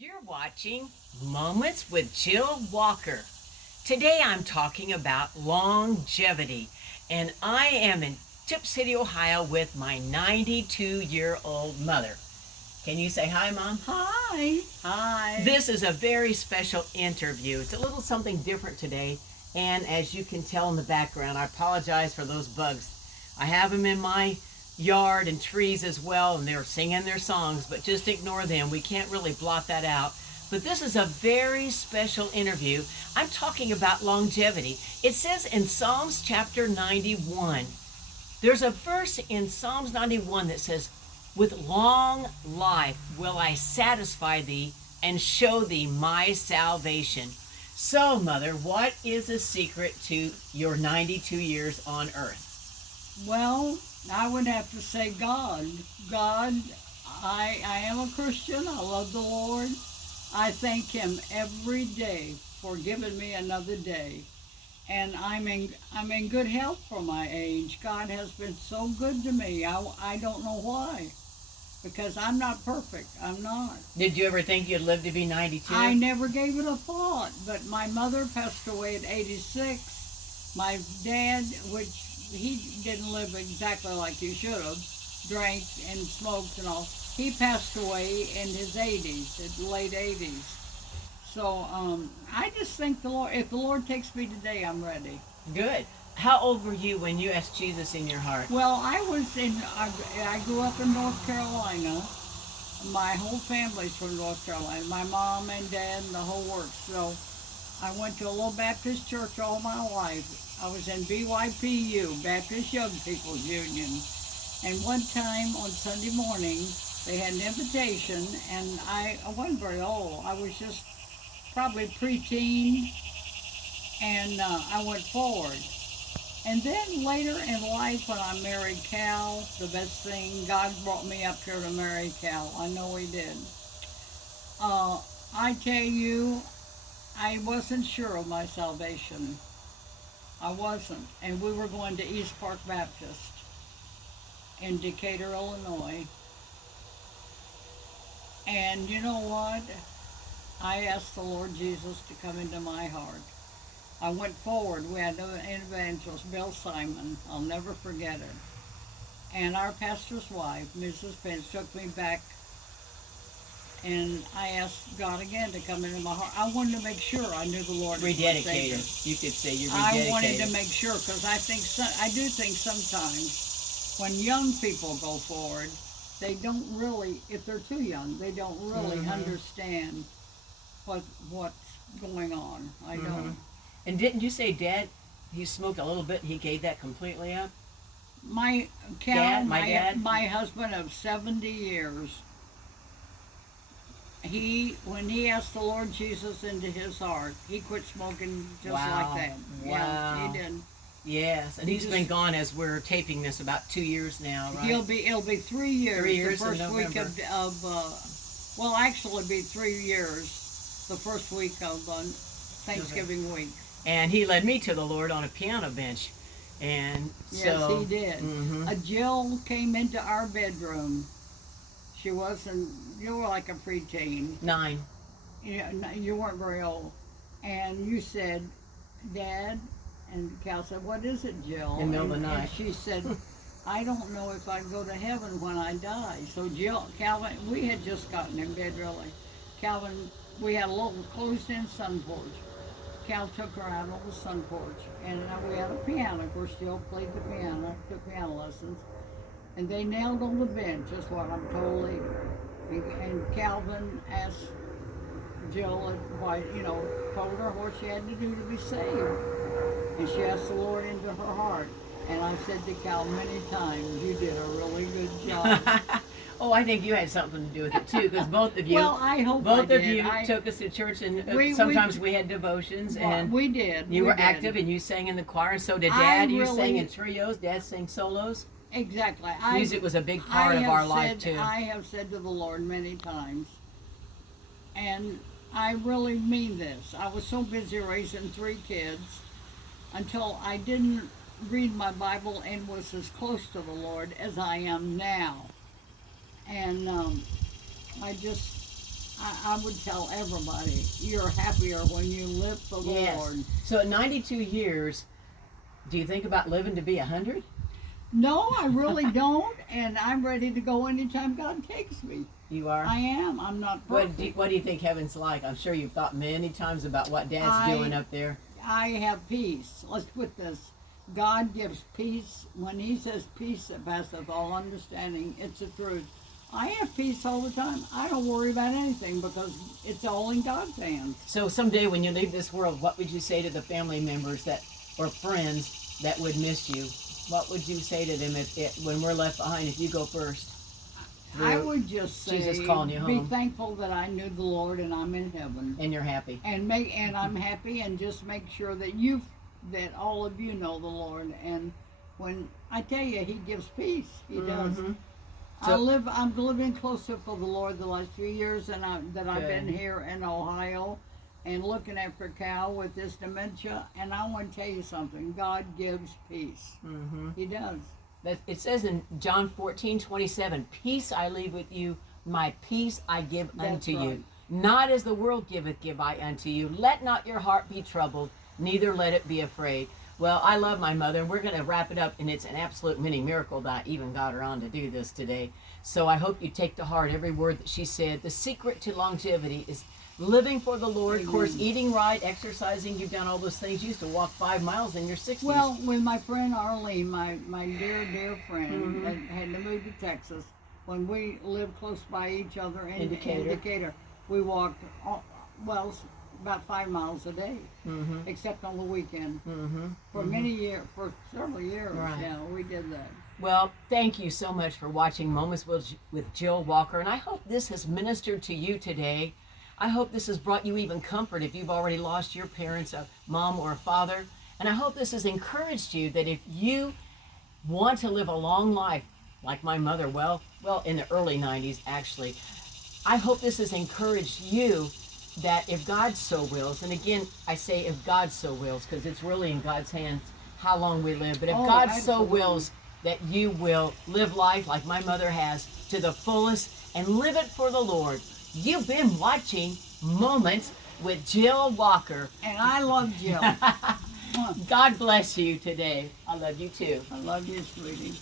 You're watching Moments with Jill Walker. Today I'm talking about longevity, and I am in Tip City, Ohio with my 92-year-old mother. Can you say hi, Mom? Hi. Hi. This is a very special interview. It's a little something different today, and as you can tell in the background, I apologize for those bugs. I have them in my yard and trees as well, and they're singing their songs, but just ignore them. We can't really blot that out. But this is a very special interview. I'm talking about longevity. It says in Psalms chapter 91, there's a verse in Psalms 91 that says, with long life will I satisfy thee and show thee my salvation. So, Mother, what is the secret to your 92 years on earth? Well, I would have to say God. God, I am a Christian. I love the Lord. I thank Him every day for giving me another day. And I'm in good health for my age. God has been so good to me. I don't know why. Because I'm not perfect. I'm not. Did you ever think you'd live to be 92? I never gave it a thought. But my mother passed away at 86. My dad, which he didn't live exactly like he should have, drank and smoked and all. He passed away in his 80s, at the late 80s. So I just think the Lord, if the Lord takes me today, I'm ready. Good. How old were you when you asked Jesus in your heart? Well, I grew up in North Carolina. My whole family's from North Carolina. My mom and dad and the whole works. So I went to a little Baptist church all my life. I was in BYPU, Baptist Young People's Union. And one time on Sunday morning, they had an invitation, and I wasn't very old. I was just probably preteen, and I went forward. And then later in life, when I married Cal, the best thing, God brought me up here to marry Cal. I know He did. I tell you, I wasn't sure of my salvation. I wasn't. And we were going to East Park Baptist in Decatur, Illinois. And you know what? I asked the Lord Jesus to come into my heart. I went forward. We had an evangelist, Bill Simon. I'll never forget her. And our pastor's wife, Mrs. Pence, took me back, and I asked God again to come into my heart. I wanted to make sure I knew the Lord. Rededicated. You could say you rededicated. I wanted to make sure, because I do think sometimes when young people go forward, they don't really, if they're too young, they don't really understand what's going on. I don't. And didn't you say Dad, he smoked a little bit, he gave that completely up? My husband of 70 years, when he asked the Lord Jesus into his heart, he quit smoking just like that. Wow. Yeah, he did. Yes, and he's been gone as we're taping this about 2 years now, right? It'll be 3 years. 3 years the first in week November. well, actually, it'll be 3 years. The first week of Thanksgiving week. And he led me to the Lord on a piano bench. And Yes, so, he did. Jill came into our bedroom. She wasn't, you were like a preteen. 9. You weren't very old. And you said, Dad, and Cal said, what is it, Jill? In the middle of the night. And she said, I don't know if I go to heaven when I die. So Calvin, we had just gotten in bed really. Calvin, we had a little closed-in sun porch. Cal took her out on the sun porch, and we had a piano. Of course, Jill played the piano, took piano lessons, and they nailed on the bench, just what I'm told later. And Calvin asked Jill, told her what she had to do to be saved, and she asked the Lord into her heart. And I said to Cal many times, you did a really good job. Oh, I think you had something to do with it too, because both of you, Well, I hope both I of did. you took us to church, and We- sometimes we had devotions, and we did. you we were did. active, and you sang in the choir, and so did I Dad. You really- sang in trios. Dad sang solos. Exactly. Music was a big part of our life too. I have said to the Lord many times, and I really mean this. I was so busy raising 3 kids until I didn't read my Bible and was as close to the Lord as I am now. And I just I would tell everybody, you're happier when you live for the Yes. Lord. So at 92 years, do you think about living to be 100? No, I really don't, and I'm ready to go anytime God takes me. You are? I am. I'm not perfect. What do you think heaven's like? I'm sure you've thought many times about what Dad's I- doing up there. I have peace. Let's put this. God gives peace. When He says peace that passeth all understanding, it's the truth. I have peace all the time. I don't worry about anything because it's all in God's hands. So someday when you leave this world, what would you say to the family members that or friends that would miss you? What would you say to them when we're left behind if you go first? I Through- would just say, Jesus calling you be home. thankful that I knew the Lord and I'm in heaven, And you're happy. and I'm happy, and just make sure that that all of you know the Lord. And when I tell you, He gives peace. He does. Mhm. I'm living closer for the Lord the last few years, and I've been Good. here in Ohio, and looking after Cal with this dementia. And I want to tell you something: God gives peace. Mhm. He does. It says in John 14:27, peace I leave with you, my peace I give That's unto right. you. Not as the world giveth, give I unto you. Let not your heart be troubled, neither let it be afraid. Well, I love my mother, and we're going to wrap it up, and it's an absolute mini miracle that I even got her on to do this today. So I hope you take to heart every word that she said. The secret to longevity is living for the Lord. Of course, Amen. eating right, exercising. You've done all those things. You used to walk 5 miles in your 60s. Well, with my friend Arlene, my dear friend, Mhm. that had to move to Texas, when we lived close by each other in Decatur. Decatur, we walked, about 5 miles a day, Mhm. except on the weekend. Mhm. For for several years, Right. yeah, we did that. Well, thank you so much for watching Moments with Jill Walker, and I hope this has ministered to you today. I hope this has brought you even comfort if you've already lost your parents, a mom or a father, and I hope this has encouraged you that if you want to live a long life, like my mother, well, in the early 90s actually, I hope this has encouraged you that if God so wills, and again, I say if God so wills, because it's really in God's hands how long we live, but if Oh, God so absolutely. wills that you will live life like my mother has to the fullest and live it for the Lord. You've been watching Moments with Jill Walker. And I love Jill. God bless you today. I love you too. I love you, sweetie.